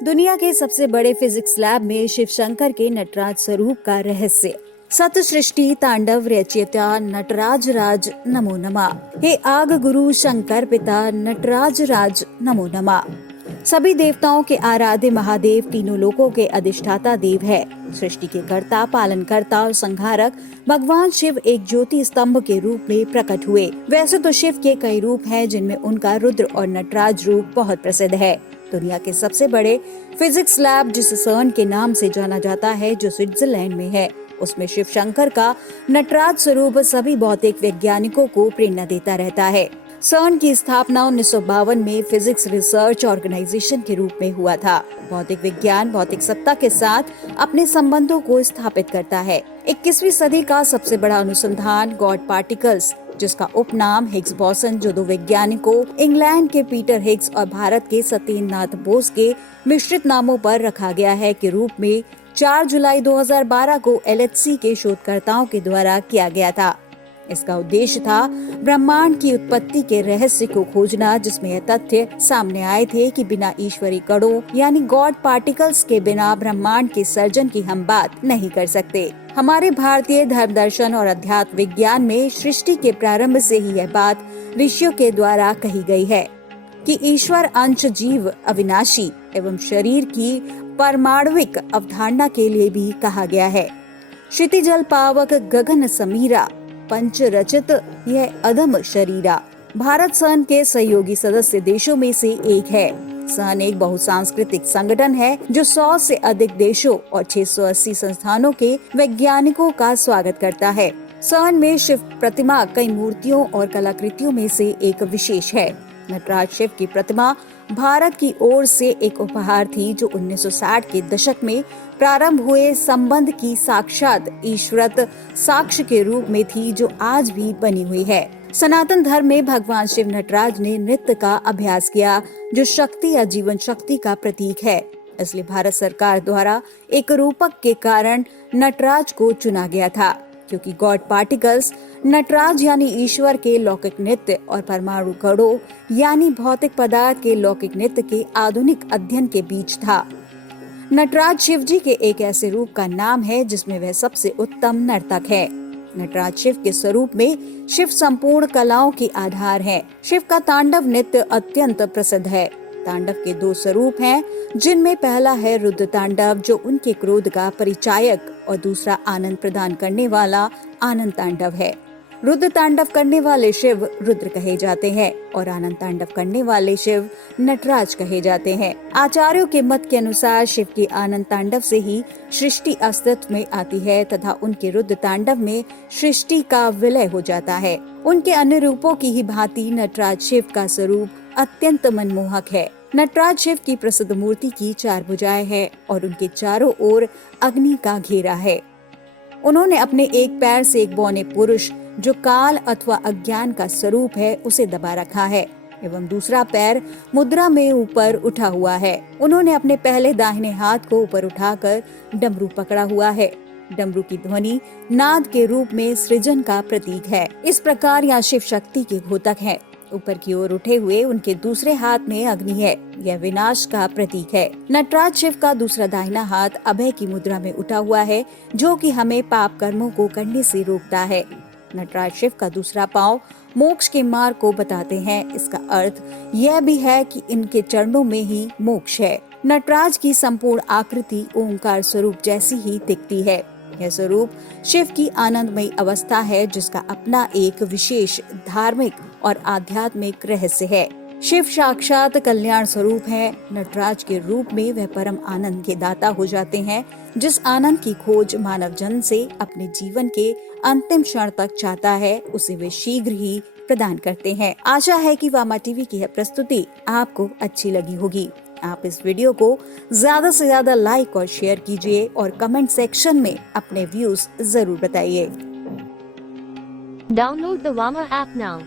दुनिया के सबसे बड़े फिजिक्स लैब में शिव शंकर के नटराज स्वरूप का रहस्य। सत सृष्टि तांडव रचयिता नटराज राज नमो नमः। हे आग गुरु शंकर पिता नटराज राज नमो नमः। सभी देवताओं के आराध्य महादेव तीनों लोकों के अधिष्ठाता देव है। सृष्टि के कर्ता, पालन करता और संहारक भगवान शिव एक ज्योति स्तंभ के रूप में प्रकट हुए। वैसे तो शिव के कई रूप हैं, जिनमें उनका रुद्र और नटराज रूप बहुत प्रसिद्ध है। दुनिया के सबसे बड़े फिजिक्स लैब, जिसे सर्न के नाम से जाना जाता है, जो स्विट्जरलैंड में है, उसमें शिव शंकर का नटराज स्वरूप सभी भौतिक वैज्ञानिकों को प्रेरणा देता रहता है। सर्न की स्थापना 1952 में फिजिक्स रिसर्च ऑर्गेनाइजेशन के रूप में हुआ था। भौतिक विज्ञान भौतिक सत्ता के साथ अपने संबंधों को स्थापित करता है। 21वीं सदी का सबसे बड़ा अनुसंधान गॉड पार्टिकल्स, जिसका उपनाम हिग्स बोसन, जो दो वैज्ञानिकों इंग्लैंड के पीटर हिग्स और भारत के सत्येंद्रनाथ बोस के मिश्रित नामों पर रखा गया है, के रूप में 4 जुलाई 2012 को LHC के शोधकर्ताओं के द्वारा किया गया था। इसका उद्देश्य था ब्रह्मांड की उत्पत्ति के रहस्य को खोजना, जिसमें यह तथ्य सामने आए थे कि बिना ईश्वरी कणों यानी गॉड पार्टिकल्स के बिना ब्रह्मांड के सर्जन की हम बात नहीं कर सकते। हमारे भारतीय धर्म दर्शन और अध्यात्म विज्ञान में सृष्टि के प्रारंभ से ही यह बात ऋषियों के द्वारा कही गई है कि ईश्वर अंश जीव अविनाशी एवं शरीर की परमाणुविक अवधारणा के लिए भी कहा गया है। क्षितिजल पावक गगन समीरा पंच रचित यह अधम शरीरा। भारत सर्न के सहयोगी सदस्य देशों में से एक है। सर्न एक बहुसांस्कृतिक संगठन है जो 100 से अधिक देशों और 680 संस्थानों के वैज्ञानिकों का स्वागत करता है। सर्न में शिव प्रतिमा कई मूर्तियों और कलाकृतियों में से एक विशेष है। नटराज शिव की प्रतिमा भारत की ओर से एक उपहार थी, जो 1960 के दशक में प्रारंभ हुए संबंध की साक्षात ईश्वरत साक्ष्य के रूप में थी, जो आज भी बनी हुई है। सनातन धर्म में भगवान शिव नटराज ने नृत्य का अभ्यास किया, जो शक्ति या जीवन शक्ति का प्रतीक है। इसलिए भारत सरकार द्वारा एक रूपक के कारण नटराज को चुना गया था, क्योंकि गॉड पार्टिकल्स नटराज यानी ईश्वर के लौकिक नृत्य और परमाणु कणों यानी भौतिक पदार्थ के लौकिक नृत्य के आधुनिक अध्ययन के बीच था। नटराज शिव जी के एक ऐसे रूप का नाम है जिसमें वह सबसे उत्तम नर्तक है। नटराज शिव के स्वरूप में शिव संपूर्ण कलाओं की आधार है। शिव का तांडव नृत्य अत्यंत प्रसिद्ध है। तांडव के 2 स्वरूप हैं, जिनमें पहला है रुद्र तांडव, जो उनके क्रोध का परिचायक, और दूसरा आनंद प्रदान करने वाला आनंद तांडव है। रुद्र तांडव करने वाले शिव रुद्र कहे जाते हैं और आनंद तांडव करने वाले शिव नटराज कहे जाते हैं। आचार्यों के मत के अनुसार शिव के आनंद तांडव से ही सृष्टि अस्तित्व में आती है तथा उनके रुद्र तांडव में सृष्टि का विलय हो जाता है। उनके अन्य रूपों की ही भांति नटराज शिव का स्वरूप अत्यंत मनमोहक है। नटराज शिव की प्रसिद्ध मूर्ति की 4 भुजाएं हैं और उनके चारों ओर अग्नि का घेरा है। उन्होंने अपने एक पैर से एक बौने पुरुष, जो काल अथवा अज्ञान का स्वरूप है, उसे दबा रखा है एवं दूसरा पैर मुद्रा में ऊपर उठा हुआ है। उन्होंने अपने पहले दाहिने हाथ को ऊपर उठाकर डमरू पकड़ा हुआ है। डमरू की ध्वनि नाद के रूप में सृजन का प्रतीक है। इस प्रकार यहाँ शिव शक्ति के घोतक है। ऊपर की ओर उठे हुए उनके दूसरे हाथ में अग्नि है, यह विनाश का प्रतीक है। नटराज शिव का दूसरा दाहिना हाथ अभय की मुद्रा में उठा हुआ है, जो कि हमें पाप कर्मों को करने से रोकता है। नटराज शिव का दूसरा पांव मोक्ष के मार्ग को बताते हैं। इसका अर्थ यह भी है कि इनके चरणों में ही मोक्ष है। नटराज की संपूर्ण आकृति ओंकार स्वरूप जैसी ही दिखती है। यह स्वरूप शिव की आनंदमयी अवस्था है, जिसका अपना एक विशेष धार्मिक और आध्यात्मिक रहस्य है। शिव साक्षात कल्याण स्वरूप है। नटराज के रूप में वह परम आनंद के दाता हो जाते हैं, जिस आनंद की खोज मानव जन से अपने जीवन के अंतिम क्षण तक चाहता है, उसे वे शीघ्र ही प्रदान करते हैं। आशा है कि वामा टीवी की यह प्रस्तुति आपको अच्छी लगी होगी। आप इस वीडियो को ज्यादा से ज्यादा लाइक और शेयर कीजिए और कमेंट सेक्शन में अपने व्यूज जरूर बताइए। Download the Wama app now.